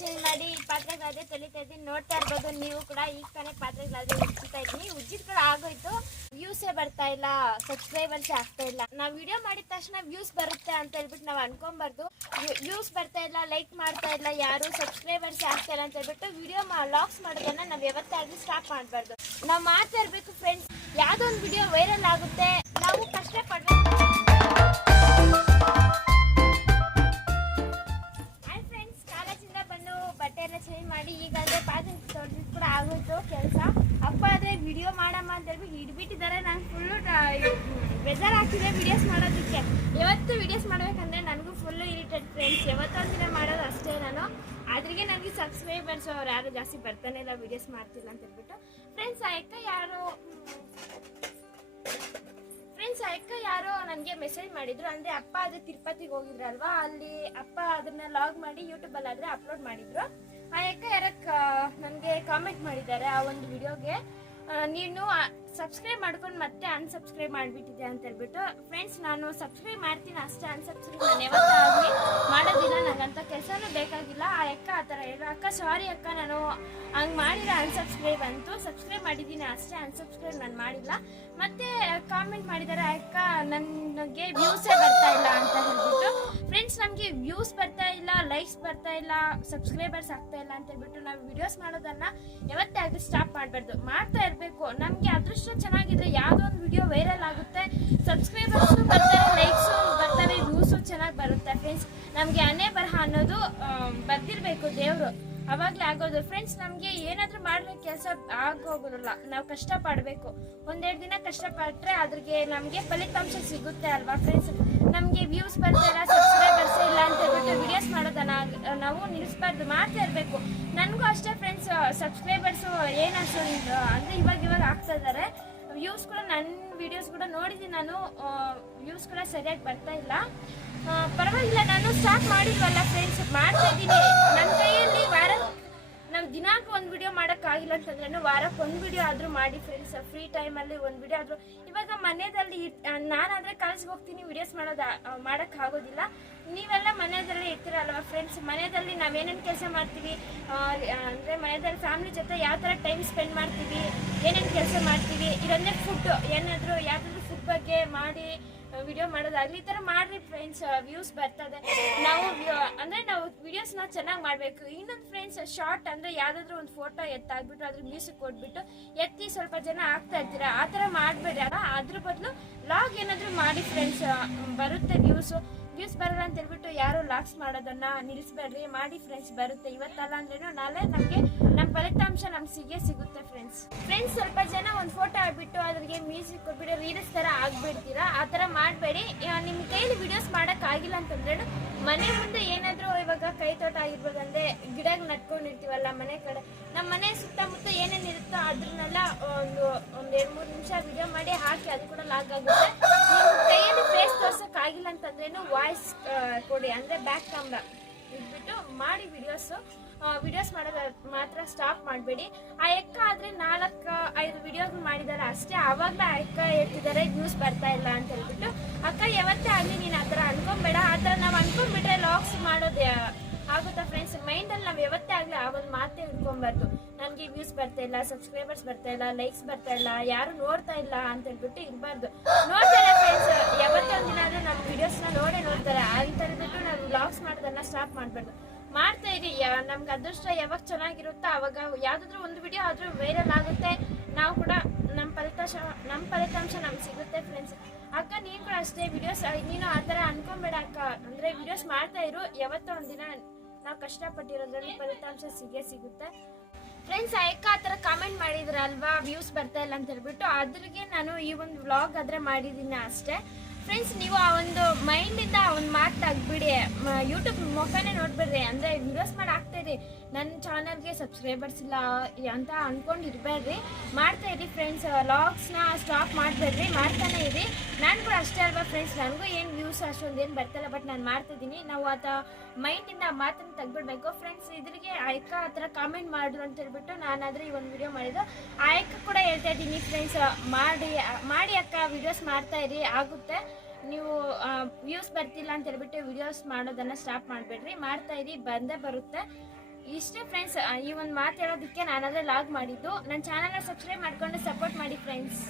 Change ಮಾಡಿ ಪಾತ್ರೆಗಳಾದ್ರೆ ತೊಳಿತಾ ಇದ್ದೀನಿ. ನೋಡ್ತಾ ಇರ್ಬೋದು ನೀವು ಕೂಡ. ಈಗ ತಾನೇ ಪಾತ್ರೆಗಳಾದ್ರೆ ಉಜ್ಜಿತಾ ಇದ್ದೀನಿ. ಉಜ್ಜಿದ ಕೂಡ ಆಗೋಯ್ತು. ವ್ಯೂಸೇ ಬರ್ತಾ ಇಲ್ಲ, ಸಬ್ಸ್ಕ್ರೈಬರ್ಸ್ ಆಗ್ತಾ ಇಲ್ಲ. ನಾವು ವಿಡಿಯೋ ಮಾಡಿದ ತಕ್ಷಣ ವ್ಯೂಸ್ ಬರುತ್ತೆ ಅಂತ ಹೇಳ್ಬಿಟ್ಟು ನಾವು ಅನ್ಕೊಂಬಾರ್ದು. ವ್ಯೂಸ್ ಬರ್ತಾ ಇಲ್ಲ, ಲೈಕ್ ಮಾಡ್ತಾ ಇಲ್ಲ, ಯಾರು ಸಬ್ಸ್ಕ್ರೈಬರ್ಸ್ ಆಗ್ತಾ ಇಲ್ಲ ಅಂತ ಹೇಳ್ಬಿಟ್ಟು ವಿಡಿಯೋ ಲಾಗ್ಸ್ ಮಾಡೋದನ್ನ ನಾವು ಯಾವತ್ತಾದ್ರೂ ಸ್ಟಾಪ್ ಮಾಡಬಾರ್ದು. ನಾವು ಮಾಡ್ತಾ ಇರ್ಬೇಕು ಫ್ರೆಂಡ್ಸ್. ಯಾವುದೋ ಒಂದು ವಿಡಿಯೋ ವೈರಲ್ ಆಗುತ್ತೆ, ನಾವು ಕಷ್ಟಪಡಬೇಕು. ಬಟ್ಟೆ ಎಲ್ಲ ಚೇಂಜ್ ಮಾಡಿ ಈಗಾದ್ರೆ ಪಾತ್ರೆ ತೊಳೆದು ಕೂಡ ಆಗೋಯ್ತು ಕೆಲಸ. ಅಪ್ಪ ಆದರೆ ವಿಡಿಯೋ ಮಾಡಮ್ಮ ಅಂತ ಹೇಳ್ಬಿಟ್ಟು ಹಿಡ್ಬಿಟ್ಟಿದ್ದಾರೆ. ನಾನು ಫುಲ್ಲು ಬೇಜಾರಾಗ್ತಿದೆ ವಿಡಿಯೋಸ್ ಮಾಡೋದಕ್ಕೆ. ಯಾವತ್ತು ವಿಡಿಯೋಸ್ ಮಾಡಬೇಕಂದ್ರೆ ನನಗೂ ಫುಲ್ಲು ಇರಿಟೇಟ್ ಫ್ರೆಂಡ್ಸ್. ಯಾವತ್ತೊಂದು ದಿನ ಮಾಡೋದು ಅಷ್ಟೇ ನಾನು. ಅದ್ರಿಗೆ ನನಗೆ ಸಬ್ಸ್ಕ್ರೈಬರ್ಸ್ ಅವ್ರು ಯಾರು ಜಾಸ್ತಿ ಬರ್ತಾನೆ ಇಲ್ಲ, ವಿಡಿಯೋಸ್ ಮಾಡ್ತಿಲ್ಲ ಅಂತ ಹೇಳ್ಬಿಟ್ಟು. ಫ್ರೆಂಡ್ಸ್ ಆ ಅಕ್ಕ ಯಾರೋ ನನಗೆ ಮೆಸೇಜ್ ಮಾಡಿದ್ರು. ಅಂದರೆ ಅಪ್ಪ ಅದೇ ತಿರುಪತಿಗೆ ಹೋಗಿದ್ರಲ್ವಾ, ಅಲ್ಲಿ ಅಪ್ಪ ಅದನ್ನ ಲಾಗ್ ಮಾಡಿ ಯೂಟ್ಯೂಬಲ್ಲಿ ಆದರೆ ಅಪ್ಲೋಡ್ ಮಾಡಿದ್ರು. ಆ ಅಕ್ಕ ನನಗೆ ಕಾಮೆಂಟ್ ಮಾಡಿದ್ದಾರೆ ಆ ಒಂದು ವಿಡಿಯೋಗೆ, ನೀನು ಸಬ್ಸ್ಕ್ರೈಬ್ ಮಾಡ್ಕೊಂಡು ಮತ್ತೆ ಅನ್ಸಬ್ಸ್ಕ್ರೈಬ್ ಮಾಡಿಬಿಟ್ಟಿದೆ ಅಂತ ಹೇಳ್ಬಿಟ್ಟು. ಫ್ರೆಂಡ್ಸ್ ನಾನು ಸಬ್ಸ್ಕ್ರೈಬ್ ಮಾಡ್ತೀನಿ ಅಷ್ಟೇ, ಅನ್ಸಬ್ಸ್ಕ್ರೈಬ್ ನಾನು ಯಾವತ್ತಾಗಲಿ ಮಾಡೋದಿಲ್ಲ. ನನಗಂತ ಕೆಲಸನೂ ಬೇಕಾಗಿಲ್ಲ. ಆ ಅಕ್ಕ ಆ ಥರ ಹೇಳೋ. ಅಕ್ಕ ಸಾರಿ ಅಕ್ಕ, ನಾನು ಹಂಗೆ ಮಾಡಿರೋ ಅನ್ಸಬ್ಸ್ಕ್ರೈಬ್ ಅಂತೂ ಸಬ್ಸ್ಕ್ರೈಬ್ ಮಾಡಿದ್ದೀನಿ ಅಷ್ಟೇ, ಅನ್ಸಬ್ಸ್ಕ್ರೈಬ್ ನಾನು ಮಾಡಿಲ್ಲ. ಮತ್ತೆ ಕಾಮೆಂಟ್ ಮಾಡಿದ್ದಾರೆ ಆ ಅಕ್ಕ, ನನಗೆ ವ್ಯೂಸೇ ಬರ್ತಾ ಇಲ್ಲ ಅಂತ ಹೇಳ್ಬಿಟ್ಟು. ಫ್ರೆಂಡ್ಸ್ ನಮಗೆ ವ್ಯೂಸ್ ಬರ್ತಾ ಇಲ್ಲ, ಲೈಕ್ಸ್ ಬರ್ತಾ ಇಲ್ಲ, ಸಬ್ಸ್ಕ್ರೈಬರ್ಸ್ ಆಗ್ತಾ ಇಲ್ಲ ಅಂತ ಹೇಳ್ಬಿಟ್ಟು ನಾವು ವಿಡಿಯೋಸ್ ಮಾಡೋದನ್ನ ಯಾವತ್ತೇ ಆದರೂ ಸ್ಟಾಪ್ ಮಾಡಬಾರ್ದು. ಮಾಡ್ತಾ ಇರಬೇಕು. ನಮಗೆ ಅದೃಷ್ಟ ಚೆನ್ನಾಗಿದ್ರೆ ಯಾವುದೋ ಒಂದು ವಿಡಿಯೋ ವೈರಲ್ ಆಗುತ್ತೆ, ಸಬ್ಸ್ಕ್ರೈಬರ್ಸು ಬರ್ತಾರೆ, ಲೈಕ್ಸು ಬರ್ತಾರೆ, ವ್ಯೂಸು ಚೆನ್ನಾಗಿ ಬರುತ್ತೆ. ಫ್ರೆಂಡ್ಸ್ ನಮಗೆ ಹಣೆ ಬರಹ ಅನ್ನೋದು ಬರ್ದಿರಬೇಕು ದೇವರು, ಅವಾಗಲೇ ಆಗೋದು. ಫ್ರೆಂಡ್ಸ್ ನಮಗೆ ಏನಾದರೂ ಮಾಡಿದ್ರೆ ಕೆಲಸ ಆಗೋಗೋದಿಲ್ಲ. ನಾವು ಕಷ್ಟಪಡಬೇಕು. ಒಂದೆರಡು ದಿನ ಕಷ್ಟಪಟ್ಟರೆ ಅದ್ರಿಗೆ ನಮಗೆ ಫಲಿತಾಂಶ ಸಿಗುತ್ತೆ ಅಲ್ವಾ ಫ್ರೆಂಡ್ಸ್. ನಮಗೆ ವ್ಯೂಸ್ ಬರ್ತಾ ಇಲ್ಲ, ಸಬ್ಸ್ಕ್ರೈಬರ್ಸ್ ಇಲ್ಲ ಅಂತ ಹೇಳ್ಬಿಟ್ಟು ವಿಡಿಯೋಸ್ ಮಾಡೋದನ್ನ ನಾವು ನಿಲ್ಲಿಸಬಾರ್ದು, ಮಾಡ್ತಾ ಇರಬೇಕು. ನನಗೂ ಅಷ್ಟೇ ಫ್ರೆಂಡ್ಸ್, ಸಬ್ಸ್ಕ್ರೈಬರ್ಸು ಏನು ಅನ್ಸೋದು ಅಂದರೆ ಇವಾಗ ಆಗ್ತಾ ಇದ್ದಾರೆ. ವ್ಯೂಸ್ ಕೂಡ ನನ್ನ ವಿಡಿಯೋಸ್ ಕೂಡ ನೋಡಿದ್ದೀನಿ ನಾನು, ವ್ಯೂಸ್ ಕೂಡ ಸರಿಯಾಗಿ ಬರ್ತಾ ಇಲ್ಲ. ಪರವಾಗಿಲ್ಲ, ನಾನು ಸ್ಟಾರ್ಟ್ ಮಾಡಿದ್ವಲ್ಲ ಫ್ರೆಂಡ್ಸ್, ಮಾಡ್ತಾ ಇದ್ದೀನಿ. ನನ್ನ ಕೈಯಲ್ಲಿ ನಾವು ದಿನಾಂಕ ಒಂದು ವಿಡಿಯೋ ಮಾಡೋಕ್ಕಾಗಿಲ್ಲ ಅಂತಂದ್ರೆ ವಾರಕ್ಕೆ ಒಂದು ವಿಡಿಯೋ ಆದರೂ ಮಾಡಿ ಫ್ರೆಂಡ್ಸ್. ಫ್ರೀ ಟೈಮಲ್ಲಿ ಒಂದು ವಿಡಿಯೋ ಆದರೂ. ಇವಾಗ ಮನೆಯಲ್ಲಿ ನಾನಾದರೆ ಕಾಲೇಜ್ಗೆ ಹೋಗ್ತೀನಿ, ವಿಡಿಯೋಸ್ ಮಾಡೋಕ್ಕಾಗೋದಿಲ್ಲ. ನೀವೆಲ್ಲ ಮನೆಯಲ್ಲೇ ಇರ್ತೀರಲ್ವ ಫ್ರೆಂಡ್ಸ್. ಮನೆಯಲ್ಲಿ ನಾವೇನೇನು ಕೆಲಸ ಮಾಡ್ತೀವಿ ಅಂದರೆ ಮನೆಯಲ್ಲಿ ಫ್ಯಾಮಿಲಿ ಜೊತೆ ಯಾವ ಥರ ಟೈಮ್ ಸ್ಪೆಂಡ್ ಮಾಡ್ತೀವಿ, ಏನೇನು ಕೆಲಸ ಮಾಡ್ತೀವಿ, ಇದೊಂದೇ ಫುಡ್ ಏನಾದರೂ ಯಾವುದಾದ್ರೂ ಫುಡ್ ಬಗ್ಗೆ ಮಾಡಿ ವಿಡಿಯೋ ಮಾಡೋದಾಗಲಿ ಈ ಥರ ಮಾಡಿರಿ ಫ್ರೆಂಡ್ಸ್. ವ್ಯೂಸ್ ಬರ್ತದೆ. ನಾವು ವಿಡಿಯೋಸ್ನ ಚೆನ್ನಾಗಿ ಮಾಡಬೇಕು. ಇನ್ನೊಂದು ಫ್ರೆಂಡ್ಸ್, ಶಾರ್ಟ್ ಅಂದರೆ ಯಾವುದಾದ್ರೂ ಒಂದು ಫೋಟೋ ಎತ್ತಾಗ್ಬಿಟ್ಟು ಅದ್ರ ಮ್ಯೂಸಿಕ್ ಕೊಟ್ಬಿಟ್ಟು ಎತ್ತಿ ಸ್ವಲ್ಪ ಜನ ಆಗ್ತಾ ಇರ್ತೀರ. ಆ ಥರ ಮಾಡಬೇಡಿ. ಅದ್ರ ಬದಲು ಲಾಗ್ ಏನಾದರೂ ಮಾಡಿ ಫ್ರೆಂಡ್ಸ್, ಬರುತ್ತೆ ವ್ಯೂಸ್ ಬರಲ್ಲ ಅಂತ ಹೇಳ್ಬಿಟ್ಟು ಯಾರು ಲಾಗ್ಸ್ ಮಾಡೋದನ್ನ ನಿಲ್ಲಿಸ್ಬೇಡ್ರಿ. ಮಾಡಿ ಫ್ರೆಂಡ್ಸ್, ಬರುತ್ತೆ. ಇವತ್ತಲ್ಲ ಅಂದ್ರೇನು ನಾಳೆ ನಮಗೆ ನಮ್ಮ ಫಲಿತಾಂಶ ನಮ್ಗೆ ಸಿಗುತ್ತೆ ಫ್ರೆಂಡ್ಸ್. ಸ್ವಲ್ಪ ಜನ ಒಂದು ಫೋಟೋ ಆಗ್ಬಿಟ್ಟು ಅದ್ರಿಗೆ ಮ್ಯೂಸಿಕ್ ಕೊಟ್ಬಿಟ್ಟು ರೀಲ್ಸ್ ಥರ ಆಗ್ಬಿಡ್ತೀರಾ. ಆ ಥರ ಮಾಡಬೇಡಿ. ನಿಮ್ಮ ಕೈಲಿ ವಿಡಿಯೋಸ್ ಮಾಡೋಕ್ಕಾಗಿಲ್ಲ ಅಂತಂದ್ರೆ ಮನೆ ಮುಂದೆ ಏನಾದರೂ ಇವಾಗ ಕೈ ತೋಟ ಆಗಿರ್ಬೋದು, ಅಂದರೆ ಗಿಡಗಳು ನಟ್ಕೊಂಡಿರ್ತೀವಲ್ಲ ಮನೆ ಕಡೆ, ನಮ್ಮ ಮನೆ ಸುತ್ತಮುತ್ತ ಏನೇನಿರುತ್ತೋ ಅದನ್ನೆಲ್ಲ ಒಂದು 2-3 ನಿಮಿಷ ವಿಡಿಯೋ ಮಾಡಿ ಹಾಕಿ, ಅದು ಕೂಡ ಲಾಗ್ ಆಗುತ್ತೆ. ನಿಮ್ಮ ಕೈಯಲ್ಲಿ ಫೇಸ್ ತೋರ್ಸೋಕ್ಕಾಗಿಲ್ಲ ಅಂತಂದ್ರೇನು ವಾಯ್ಸ್ ಕೊಡಿ, ಅಂದರೆ ಬ್ಯಾಕ್ ಕ್ಯಾಮ್ರಾ ಇಟ್ಬಿಟ್ಟು ಮಾಡಿ ವಿಡಿಯೋಸ್ ಮಾಡೋದು ಮಾತ್ರ ಸ್ಟಾಪ್ ಮಾಡಬೇಡಿ. ಆ ಅಕ್ಕ ಆದರೆ 4-5 ವಿಡಿಯೋಗಳು ಮಾಡಿದ್ದಾರೆ ಅಷ್ಟೇ. ಆವಾಗಲೇ ಆ ಅಕ್ಕ ಹೇಳ್ತಿದ್ದಾರೆ ವ್ಯೂಸ್ ಬರ್ತಾ ಇಲ್ಲ ಅಂತ ಹೇಳ್ಬಿಟ್ಟು. ಅಕ್ಕ ಯಾವತ್ತೇ ಆಗಲಿ ನೀನು ಆ ಥರ ಅನ್ಕೊಂಬೇಡ. ಆ ಥರ ನಾವು ಅನ್ಕೊಂಡ್ಬಿಟ್ರೆ ಲಾಗ್ಸ್ ಮಾಡೋದು ಆಗುತ್ತಾ ಫ್ರೆಂಡ್ಸ್. ಮೈಂಡಲ್ಲಿ ನಾವು ಯಾವತ್ತೇ ಆಗಲಿ ಆ ಒಂದು ಮಾತೇ ಹಿಡ್ಕೊಬಾರ್ದು. ನನಗೆ ವ್ಯೂಸ್ ಬರ್ತಾ ಇಲ್ಲ, ಸಬ್ಸ್ಕ್ರೈಬರ್ಸ್ ಬರ್ತಾ ಇಲ್ಲ, ಲೈಕ್ಸ್ ಬರ್ತಾ ಇಲ್ಲ, ಯಾರು ನೋಡ್ತಾ ಇಲ್ಲ ಅಂತ ಹೇಳ್ಬಿಟ್ಟು ಇರಬಾರ್ದು. ನೋಡ್ತಾರೆ ಫ್ರೆಂಡ್ಸ್, ಯಾವತ್ತೊಂದು ದಿನ ಆದರೂ ನಮ್ಮ ವಿಡಿಯೋಸ್ನ ನೋಡ್ತಾರೆ. ಆ ಥರದ್ದು ನಾವು ವ್ಲಾಗ್ಸ್ ಮಾಡೋದನ್ನ ಸ್ಟಾಪ್ ಮಾಡಬಾರ್ದು. ಮಾಡ್ತಾ ಇರಿ. ನಮ್ಗೆ ಅದೃಷ್ಟ ಯಾವಾಗ ಚೆನ್ನಾಗಿರುತ್ತೋ ಅವಾಗ ಯಾವುದಾದ್ರೂ ಒಂದು ವಿಡಿಯೋ ಆದರೂ ವೈರಲ್ ಆಗುತ್ತೆ. ನಾವು ಕೂಡ ನಮ್ಮ ಫಲಿತಾಂಶ ನಮ್ಗೆ ಸಿಗುತ್ತೆ ಫ್ರೆಂಡ್ಸ್. ಅಕ್ಕ ನೀನು ಕೂಡ ಅಷ್ಟೇ ವಿಡಿಯೋಸ್ ನೀನು ಆ ಥರ ಅನ್ಕೊಂಬೇಡ ಅಕ್ಕ. ಅಂದರೆ ವಿಡಿಯೋಸ್ ಮಾಡ್ತಾ ಇರು. ಯಾವತ್ತೋ ಒಂದಿನ ನಾವು ಕಷ್ಟಪಟ್ಟಿರೋದ್ರಲ್ಲಿ ಫಲಿತಾಂಶ ಸಿಗುತ್ತೆ ಫ್ರೆಂಡ್ಸ್. ಆ ಅಕ್ಕ ಆ ಥರ ಕಾಮೆಂಟ್ ಮಾಡಿದ್ರಲ್ವಾ ವ್ಯೂಸ್ ಬರ್ತಾ ಇಲ್ಲ ಅಂತ ಹೇಳ್ಬಿಟ್ಟು, ಅದ್ರಿಗೆ ನಾನು ಈ ಒಂದು ವ್ಲಾಗ್ ಆದರೆ ಮಾಡಿದ್ದೀನಿ ಅಷ್ಟೇ ಫ್ರೆಂಡ್ಸ್. ನೀವು ಆ ಒಂದು ಮೈಂಡಿಂದ ಆ ಒಂದು ಮಾತು ತೆಗ್ಬಿಡಿ. ಯೂಟ್ಯೂಬ್ ಮುಖನೇ ನೋಡ್ಬೇಡ್ರಿ. ಅಂದರೆ ವಿಡಿಯೋಸ್ ಮಾಡಿ ಹಾಕ್ತಾಯಿರಿ. ನನ್ನ ಚಾನಲ್ಗೆ ಸಬ್ಸ್ಕ್ರೈಬರ್ಸ್ ಇಲ್ಲ ಅಂತ ಅಂದ್ಕೊಂಡು ಇರಬೇಡ್ರಿ. ಮಾಡ್ತಾ ಇರಿ ಫ್ರೆಂಡ್ಸ್. ಲಾಗ್ಸ್ನ ಸ್ಟಾಪ್ ಮಾಡಬೇಡ್ರಿ, ಮಾಡ್ತಾನೆ ಇರಿ. ನಾನು ಕೂಡ ಅಷ್ಟೇ ಅಲ್ವಾ ಫ್ರೆಂಡ್ಸ್, ನನಗೂ ಏನು ವ್ಯೂಸ್ ಅಷ್ಟೊಂದು ಏನು ಬರ್ತಾಯಿಲ್ಲ, ಬಟ್ ನಾನು ಮಾಡ್ತಿದ್ದೀನಿ. ನಾವು ಮೈಂಡಿಂದ ಆ ಮಾತನ್ನು ತೆಗ್ಬಿಡ್ಬೇಕು ಫ್ರೆಂಡ್ಸ್. ಇದ್ರಿಗೆ ಆಯ್ಕ ಆ ಥರ ಕಾಮೆಂಟ್ ಮಾಡಿದ್ರು ಅಂತ ಹೇಳ್ಬಿಟ್ಟು ನಾನಾದರೆ ಈ ಒಂದು ವಿಡಿಯೋ ಮಾಡಿದ್ದು. ಆಯ್ಕ ಕೂಡ ಹೇಳ್ತಾ ಇದ್ದೀನಿ ಫ್ರೆಂಡ್ಸ್, ಮಾಡಿ ಅಕ್ಕ ವಿಡಿಯೋಸ್ ಮಾಡ್ತಾ ಇರಿ, ಆಗುತ್ತೆ. ನೀವು ವ್ಯೂಸ್ ಬರ್ತಿಲ್ಲ ಅಂತ ಹೇಳ್ಬಿಟ್ಟು ವಿಡಿಯೋಸ್ ಮಾಡೋದನ್ನು ಸ್ಟಾಪ್ ಮಾಡಬೇಡ್ರಿ. ಮಾಡ್ತಾ ಇರಿ, ಬಂದೇ ಬರುತ್ತೆ. ಇಷ್ಟೇ ಫ್ರೆಂಡ್ಸ್, ಈ ಒಂದು ಮಾತು ಹೇಳೋದಕ್ಕೆ ನಾನದೇ ಲಾಗ್ ಮಾಡಿದ್ದು. ನನ್ನ ಚಾನಲ್ನ ಸಬ್ಸ್ಕ್ರೈಬ್ ಮಾಡ್ಕೊಂಡು ಸಪೋರ್ಟ್ ಮಾಡಿ ಫ್ರೆಂಡ್ಸ್.